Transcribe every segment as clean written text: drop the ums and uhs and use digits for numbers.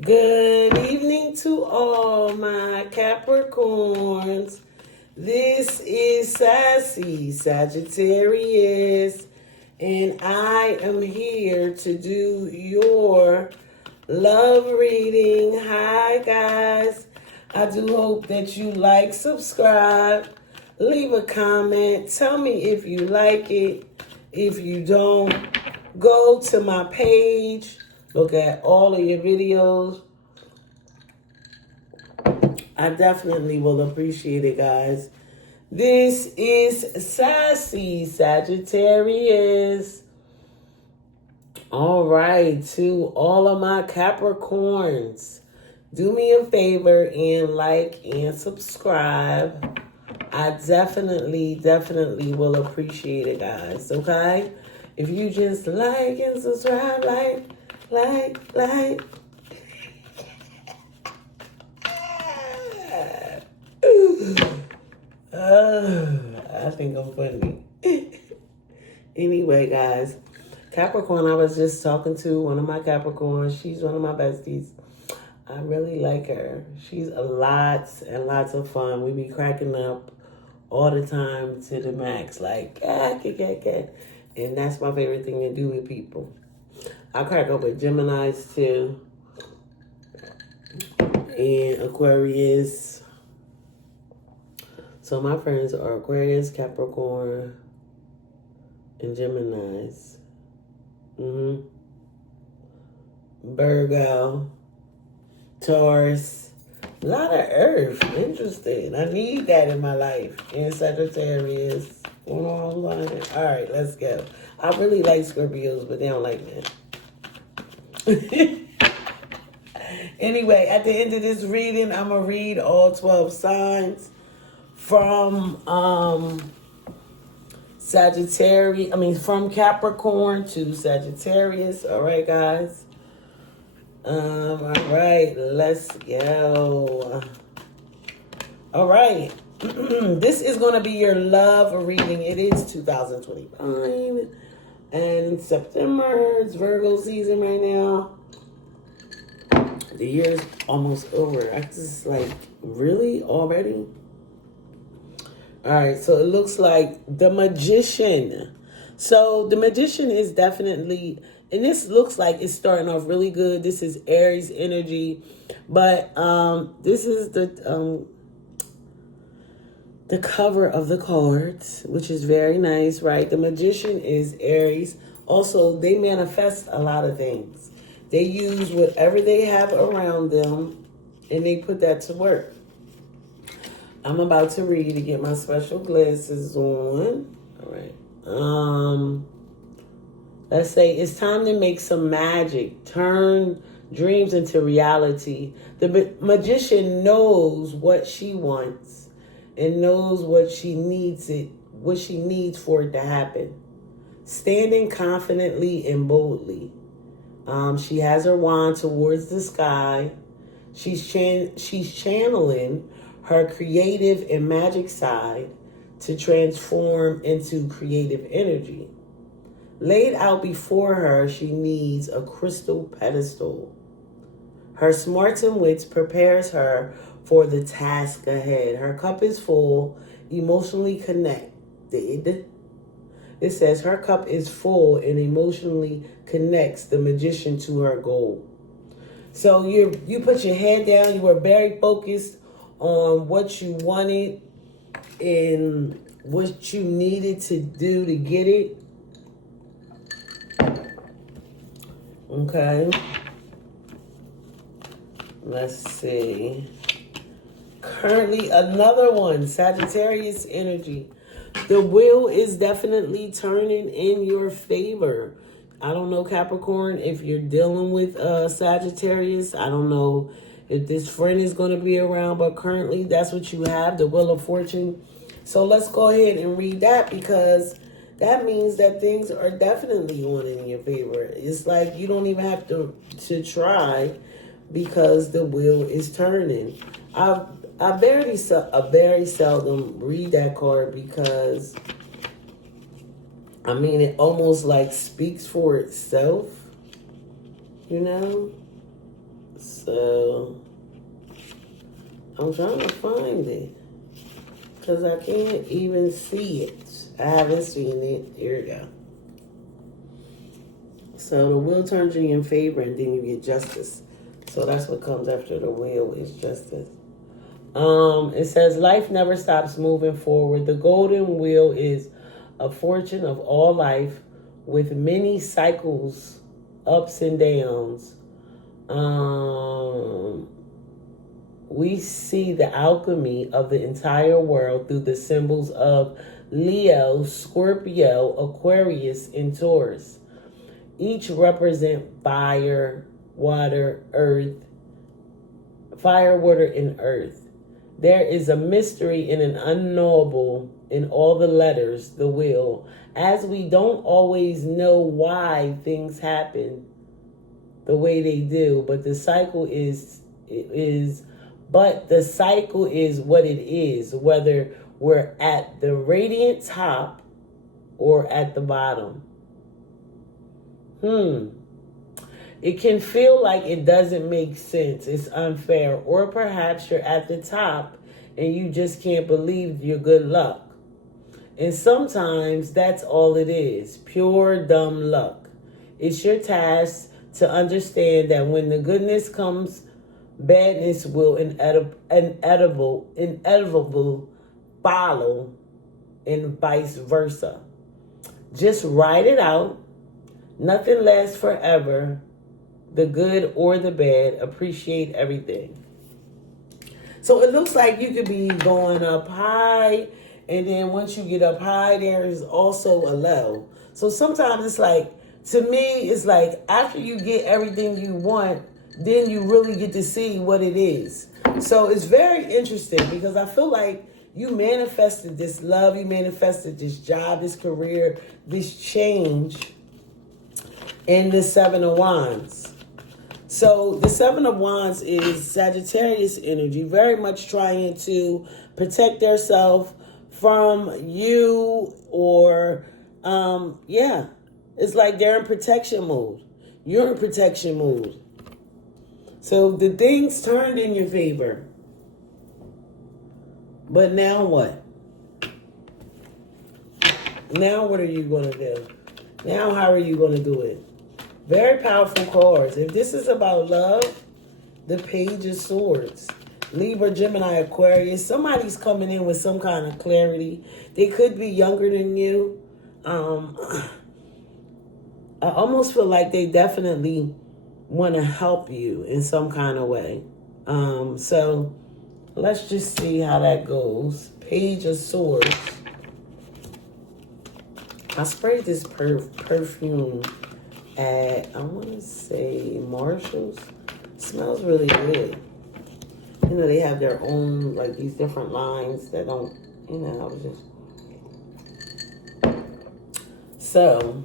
Good evening to all my Capricorns. This is Sassy Sagittarius, and I am here to do your love reading. Hi, guys. I do hope that you like, subscribe, leave a comment. Tell me if you like it. If you don't, go to my page. Look at all of your videos. I definitely will appreciate it, guys. This is Sassy Sagittarius. All right, to all of my Capricorns, do me a favor and like and subscribe. I definitely will appreciate it, guys, okay? If you just like and subscribe, like. I think I'm funny. Anyway, guys, Capricorn, I was just talking to one of my Capricorns. She's one of my besties. I really like her. She's lots and lots of fun. We be cracking up all the time to the max, like, and that's my favorite thing to do with people. I crack up with Geminis too, and Aquarius. So my friends are Aquarius, Capricorn, and Geminis. Virgo, Taurus, a lot of Earth. Interesting. I need that in my life. And Sagittarius. All right, let's go. I really like Scorpios, but they don't like me. Anyway, at the end of this reading, I'm going to read all 12 signs from from Capricorn to Sagittarius. All right, guys. All right, let's go. All right. This is going to be your love reading. It is 2025. And September, it's Virgo season right now. The year's almost over. I just like, really? Already? Alright, so it looks like the Magician. So the Magician is definitely, and this looks like it's starting off really good. This is Aries energy. But this is the cover of the cards, which is very nice, right? The Magician is Aries. Also, they manifest a lot of things. They use whatever they have around them, and they put that to work. I'm about to read to get my special glasses on. All right. Let's say it's time to make some magic. Turn dreams into reality. The Magician knows what she wants and knows what she needs for it to happen. Standing confidently and boldly. She has her wand towards the sky. She's channeling her creative and magic side to transform into creative energy. Laid out before her, she needs a crystal pedestal. Her smarts and wits prepares her for the task ahead. Her cup is full, emotionally connected. It says her cup is full and emotionally connects the Magician to her goal. So you put your head down. You were very focused on what you wanted and what you needed to do to get it. Okay. Let's see. Currently, another one, Sagittarius energy. The wheel is definitely turning in your favor. I don't know, Capricorn, if you're dealing with Sagittarius. I don't know if this friend is going to be around, but currently that's what you have, the Wheel of Fortune. So let's go ahead and read that, because that means that things are definitely going in your favor. It's like you don't even have to try, because the wheel is turning. I very seldom read that card, because I mean, it almost like speaks for itself, you know? So I'm trying to find it because I can't even see it. I haven't seen it. Here we go. So the wheel turns in your favor and then you get justice. So that's what comes after the wheel is justice. It says life never stops moving forward. The golden wheel is a fortune of all life with many cycles, ups and downs. We see the alchemy of the entire world through the symbols of Leo, Scorpio, Aquarius, and Taurus. Each represent fire, water, and earth. There is a mystery and an unknowable in all the letters, the wheel, as we don't always know why things happen the way they do, but the cycle is what it is, whether we're at the radiant top or at the bottom. It can feel like it doesn't make sense, it's unfair, or perhaps you're at the top and you just can't believe your good luck. And sometimes that's all it is, pure dumb luck. It's your task to understand that when the goodness comes, badness will inevitable follow, and vice versa. Just ride it out. Nothing lasts forever. The good or the bad. Appreciate everything. So it looks like you could be going up high, and then once you get up high, there is also a low. So sometimes it's like, to me, it's like after you get everything you want, then you really get to see what it is. So it's very interesting because I feel like you manifested this love, you manifested this job, this career, this change in the Seven of Wands. So the Seven of Wands is Sagittarius energy, very much trying to protect themselves from you, or it's like they're in protection mode. You're in protection mode. So the things turned in your favor. But now what? Now what are you going to do? Now how are you going to do it? Very powerful cards. If this is about love, the Page of Swords. Libra, Gemini, Aquarius. Somebody's coming in with some kind of clarity. They could be younger than you. I almost feel like they definitely want to help you in some kind of way. So let's just see how that goes. Page of Swords. I sprayed this perfume at, I want to say, Marshall's. It smells really good. You know, they have their own, like, these different lines that don't, you know, I was just... So,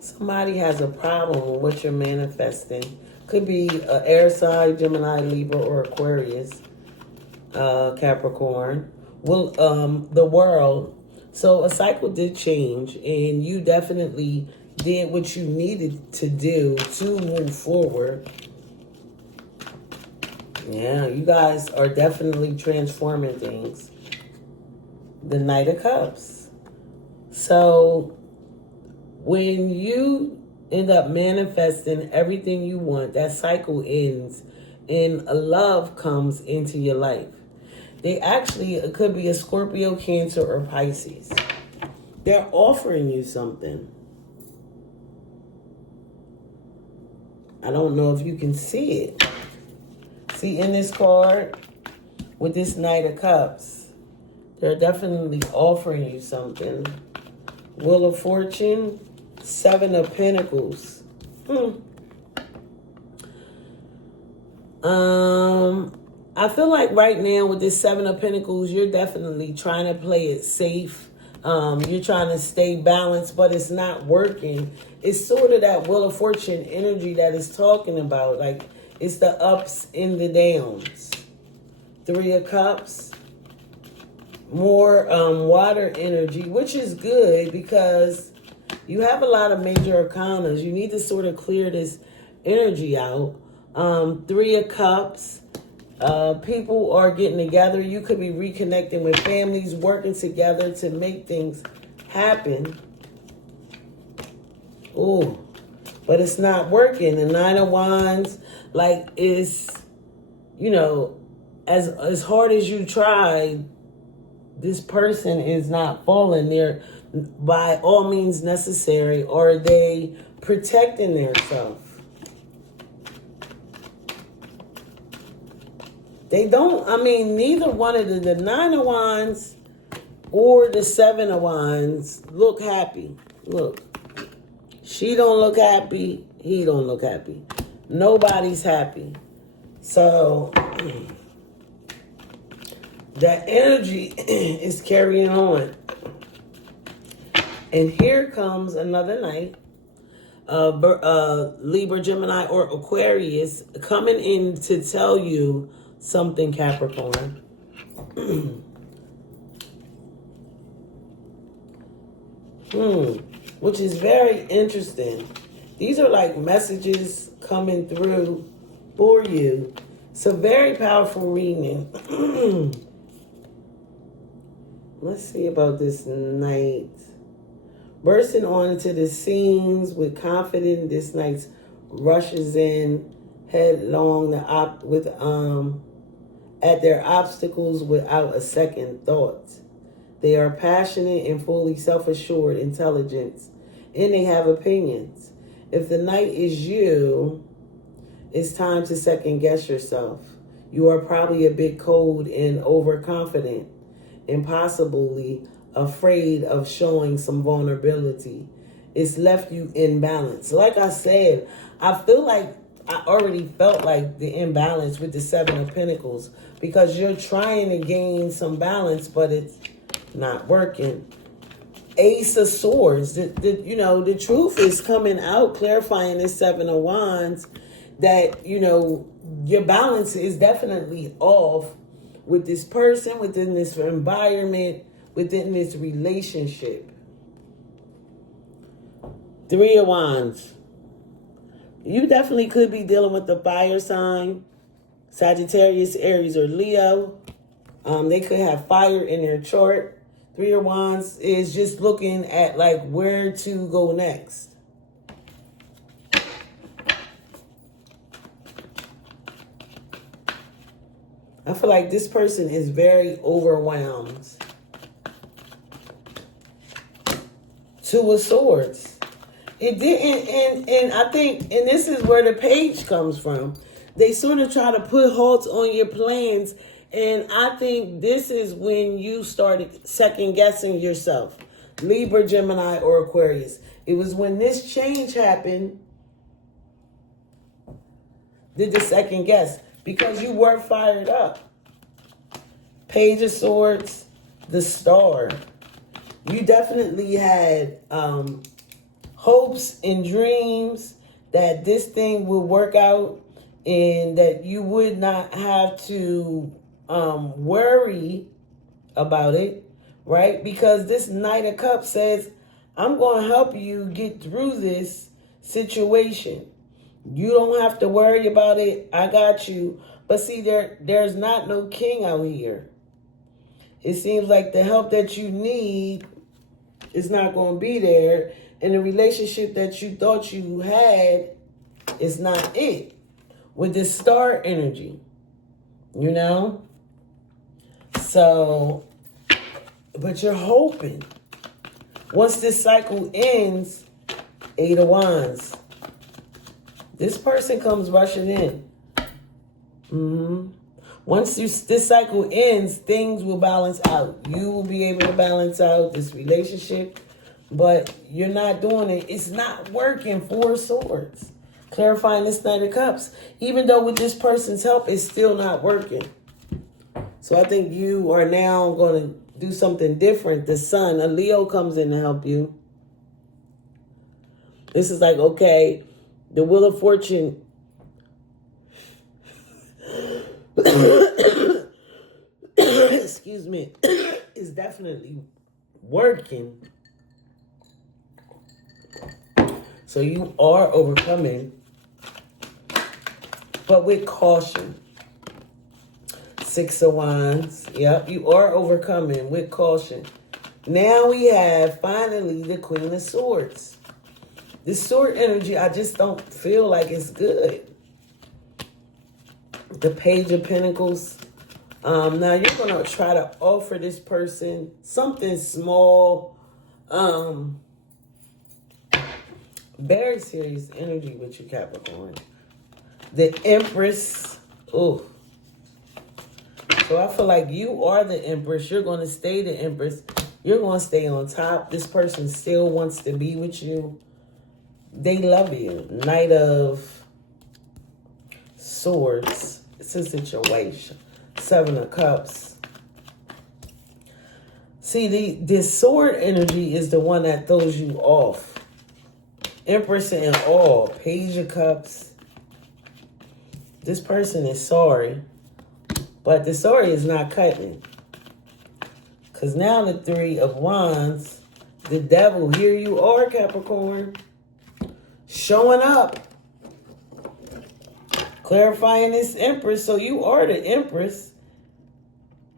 somebody has a problem with what you're manifesting. Could be an air sign, Gemini, Libra, or Aquarius, Capricorn. Well, the world. So a cycle did change, and you definitely did what you needed to do to move forward. Yeah, you guys are definitely transforming things. The Knight of Cups. So when you end up manifesting everything you want, that cycle ends and a love comes into your life. It could be a Scorpio, Cancer, or Pisces. They're offering you something. I don't know if you can see it. See, in this card, with this Knight of Cups, they're definitely offering you something. Wheel of Fortune, Seven of Pentacles. I feel like right now with this Seven of Pentacles, you're definitely trying to play it safe. You're trying to stay balanced, but it's not working. It's sort of that Wheel of Fortune energy that it's talking about. Like, it's the ups and the downs. Three of Cups. More water energy, which is good because you have a lot of major arcanas. You need to sort of clear this energy out. Three of Cups. People are getting together. You could be reconnecting with families, working together to make things happen. Ooh, but it's not working. The Nine of Wands, like, is, you know, as hard as you try, this person is not falling. They're by all means necessary, or they protecting themselves. They don't, I mean, neither one of the Nine of Wands or the Seven of Wands look happy. Look, she don't look happy. He don't look happy. Nobody's happy. So that energy is carrying on. And here comes another night. Libra, Gemini, or Aquarius coming in to tell you something, Capricorn. Which is very interesting. These are like messages coming through for you. It's a very powerful reading. Let's see about this night. Bursting onto the scenes with confidence, this night rushes in headlong at their obstacles without a second thought. They are passionate and fully self-assured, intelligent, and they have opinions. If the night is you, it's time to second guess yourself. You are probably a bit cold and overconfident, and possibly afraid of showing some vulnerability. It's left you imbalanced. Like I said, I feel like I already felt like the imbalance with the Seven of Pentacles, because you're trying to gain some balance, but it's not working. Ace of Swords. The truth is coming out, clarifying this Seven of Wands, that, your balance is definitely off with this person, within this environment, within this relationship. Three of Wands. You definitely could be dealing with the fire sign, Sagittarius, Aries, or Leo. They could have fire in their chart. Three of Wands is just looking at like where to go next. I feel like this person is very overwhelmed. Two of Swords. It didn't, and I think, and this is where the page comes from. They sort of try to put halts on your plans, and I think this is when you started second guessing yourself. Libra, Gemini, or Aquarius. It was when this change happened, did the second guess, because you were fired up. Page of Swords, the Star. You definitely had hopes and dreams that this thing would work out and that you would not have to worry about it, right? Because this Knight of Cups says, I'm going to help you get through this situation. You don't have to worry about it. I got you. But see, there's not no king out here. It seems like the help that you need is not going to be there. And the relationship that you thought you had is not it. With this star energy, So, but you're hoping. Once this cycle ends, Eight of Wands. This person comes rushing in. Once this cycle ends, things will balance out. You will be able to balance out this relationship, but you're not doing it. It's not working. Four of Swords. Clarifying this Knight of Cups. Even though with this person's help, it's still not working. So I think you are now going to do something different. The Sun, a Leo, comes in to help you. This is like, okay, the Wheel of Fortune. Excuse me. Is definitely working. So you are overcoming but with caution. Six of Wands. Yep, you are overcoming with caution. Now we have finally the Queen of Swords. The sword energy, I just don't feel like it's good. The Page of Pentacles. Now you're going to try to offer this person something small. Very serious energy with you, Capricorn. The Empress. Oh. So I feel like you are the Empress. You're going to stay the Empress. You're going to stay on top. This person still wants to be with you. They love you. Knight of Swords. It's a situation. Seven of Cups. See, this sword energy is the one that throws you off. Empress and all. Page of Cups. This person is sorry. But the story is not cutting. Because now the Three of Wands, the Devil, here you are, Capricorn. Showing up. Clarifying this Empress. So you are the Empress.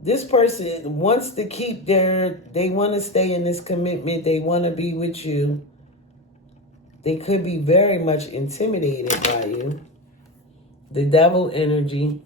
This person wants to keep they want to stay in this commitment. They want to be with you. They could be very much intimidated by you. The Devil energy.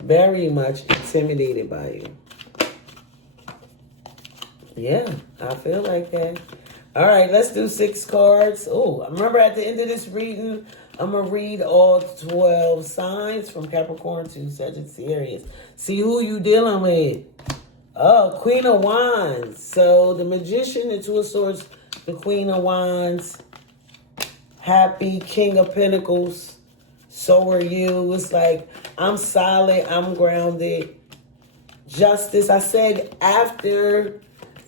Very much intimidated by you. Yeah, I feel like that. All right, let's do 6 cards. Oh, remember at the end of this reading, I'm going to read all 12 signs from Capricorn to Sagittarius. See who you dealing with. Oh, Queen of Wands. So the Magician, the Two of Swords, the Queen of Wands. Happy, King of Pentacles. So are you. It's like, I'm solid. I'm grounded. Justice. I said after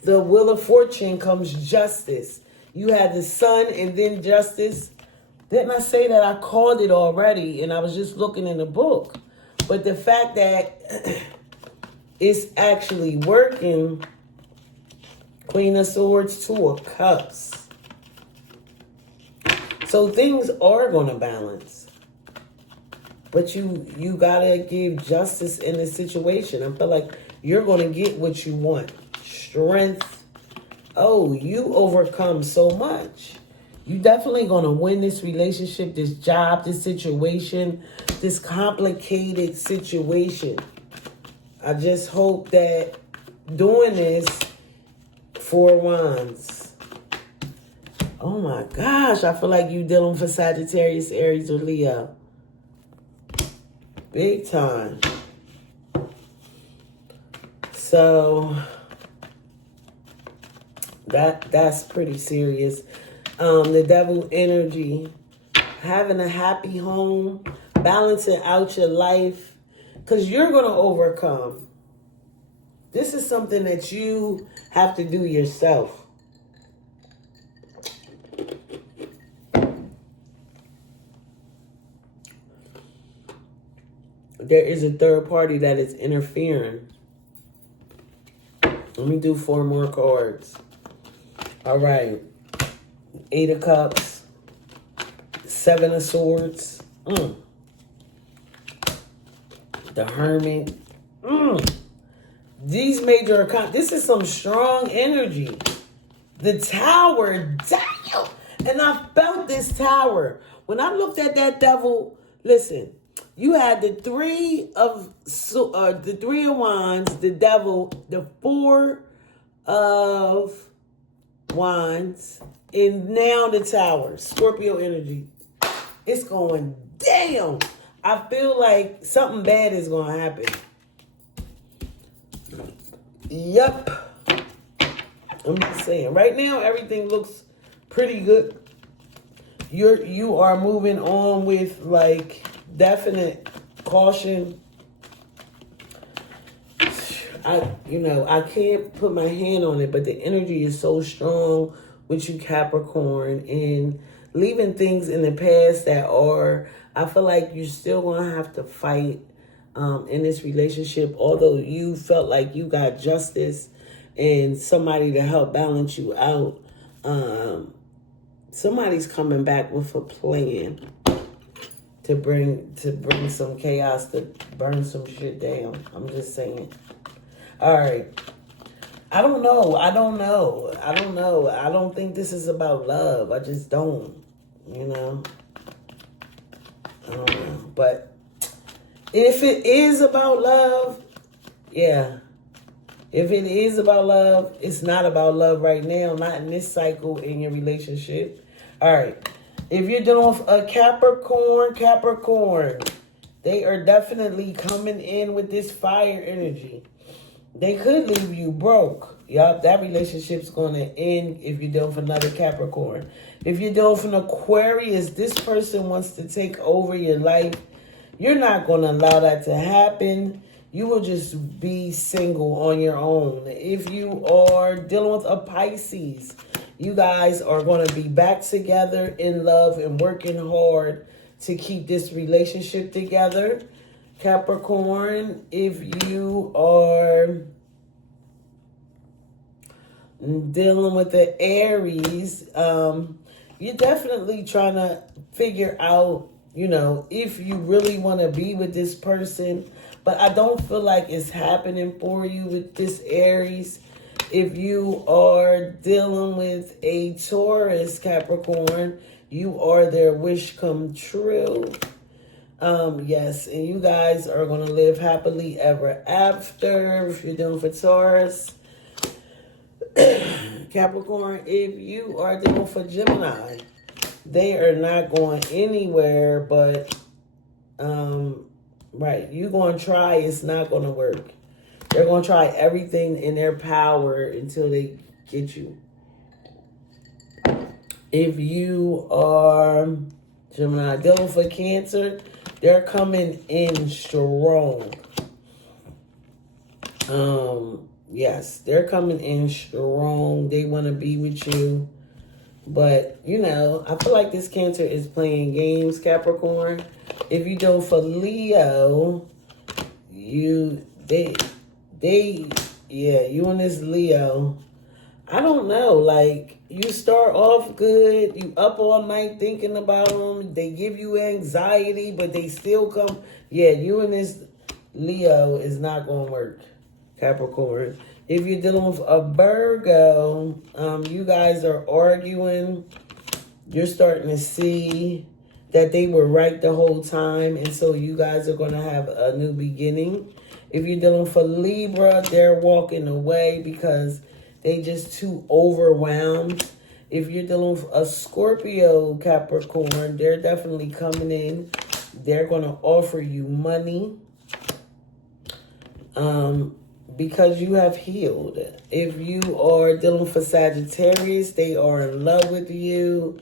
the Wheel of Fortune comes justice. You had the Sun and then justice. Didn't I say that? I called it already and I was just looking in the book. But the fact that it's actually working. Queen of Swords, Two of Cups. So things are going to balance. But you got to give justice in this situation. I feel like you're going to get what you want. Strength. Oh, you overcome so much. You definitely going to win this relationship, this job, this situation, this complicated situation. I just hope that doing this, 4 Wands. Oh my gosh, I feel like you dealing for Sagittarius, Aries, or Leo. Big time. So that's pretty serious. The Devil energy, having a happy home, balancing out your life, because you're going to overcome. This is something that you have to do yourself. There is a third party that is interfering. Let me do 4 more cards. All right. 8 of Cups. 7 of Swords. The Hermit. These major accounts. This is some strong energy. The Tower. Damn. And I felt this Tower. When I looked at that Devil, listen. You had the Three of Wands, the Devil, the 4 of Wands, and now the Tower. Scorpio energy. It's going down. I feel like something bad is going to happen. Yep. I'm just saying. Right now, everything looks pretty good. You are moving on with like definite caution. I can't put my hand on it, but the energy is so strong with you, Capricorn, and leaving things in the past that are, I feel like you're still going to have to fight in this relationship, although you felt like you got justice and somebody to help balance you out. Somebody's coming back with a plan to bring some chaos, to burn some shit down. I'm just saying. All right. I don't know. I don't think this is about love. I just don't. You know. I don't know. But if it is about love, yeah. If it is about love, it's not about love right now. Not in this cycle in your relationship. All right. If you're dealing with a Capricorn, they are definitely coming in with this fire energy. They could leave you broke. Yup, that relationship's going to end if you're dealing with another Capricorn. If you're dealing with an Aquarius, this person wants to take over your life. You're not going to allow that to happen. You will just be single on your own. If you are dealing with a Pisces, you guys are going to be back together in love and working hard to keep this relationship together. Capricorn, if you are dealing with the Aries, you're definitely trying to figure out, you know, if you really want to be with this person. But I don't feel like it's happening for you with this Aries. If you are dealing with a Taurus, Capricorn, you are their wish come true. Yes, and you guys are going to live happily ever after. If you're dealing for Taurus, Capricorn, if you are dealing for Gemini, they are not going anywhere, but, right, you're going to try, it's not going to work. They're going to try everything in their power until they get you. If you are Gemini, dealing for Cancer, they're coming in strong. Yes, they're coming in strong. They want to be with you. But, you know, I feel like this Cancer is playing games, Capricorn. If you dealing for Leo, you and this Leo, I don't know, like, you start off good, you up all night thinking about them, they give you anxiety, but they still come. Yeah, you and this Leo is not going to work, Capricorn. If you're dealing with a Virgo, you guys are arguing. You're starting to see that they were right the whole time, and so you guys are going to have a new beginning. If you're dealing for Libra, they're walking away because they just too overwhelmed. If you're dealing with a Scorpio, Capricorn, they're definitely coming in. They're going to offer you money because you have healed. If you are dealing for Sagittarius, they are in love with you.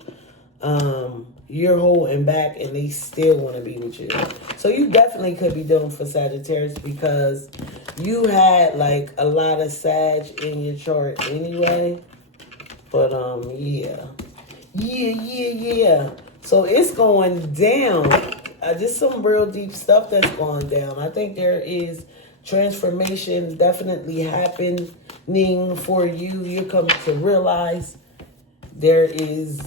You're holding back and they still want to be with you. So you definitely could be dealing for Sagittarius because you had like a lot of Sag in your chart anyway. But yeah. So it's going down. Just some real deep stuff that's going down. I think there is transformation definitely happening for you. You're coming to realize there is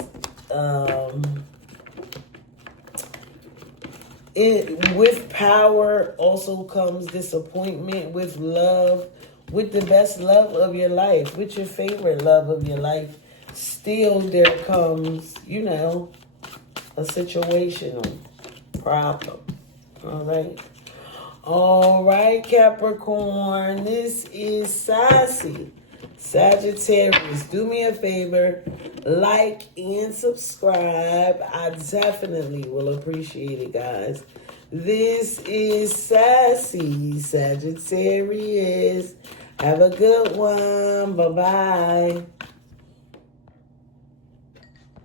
with power also comes disappointment. With love, with the best love of your life, with your favorite love of your life, still there comes, you know, a situational problem. All right, Capricorn, this is Sassy Sagittarius. Do me a favor, like and subscribe. I definitely will appreciate it, guys. This is Sassy Sagittarius. Have a good one. Bye-bye.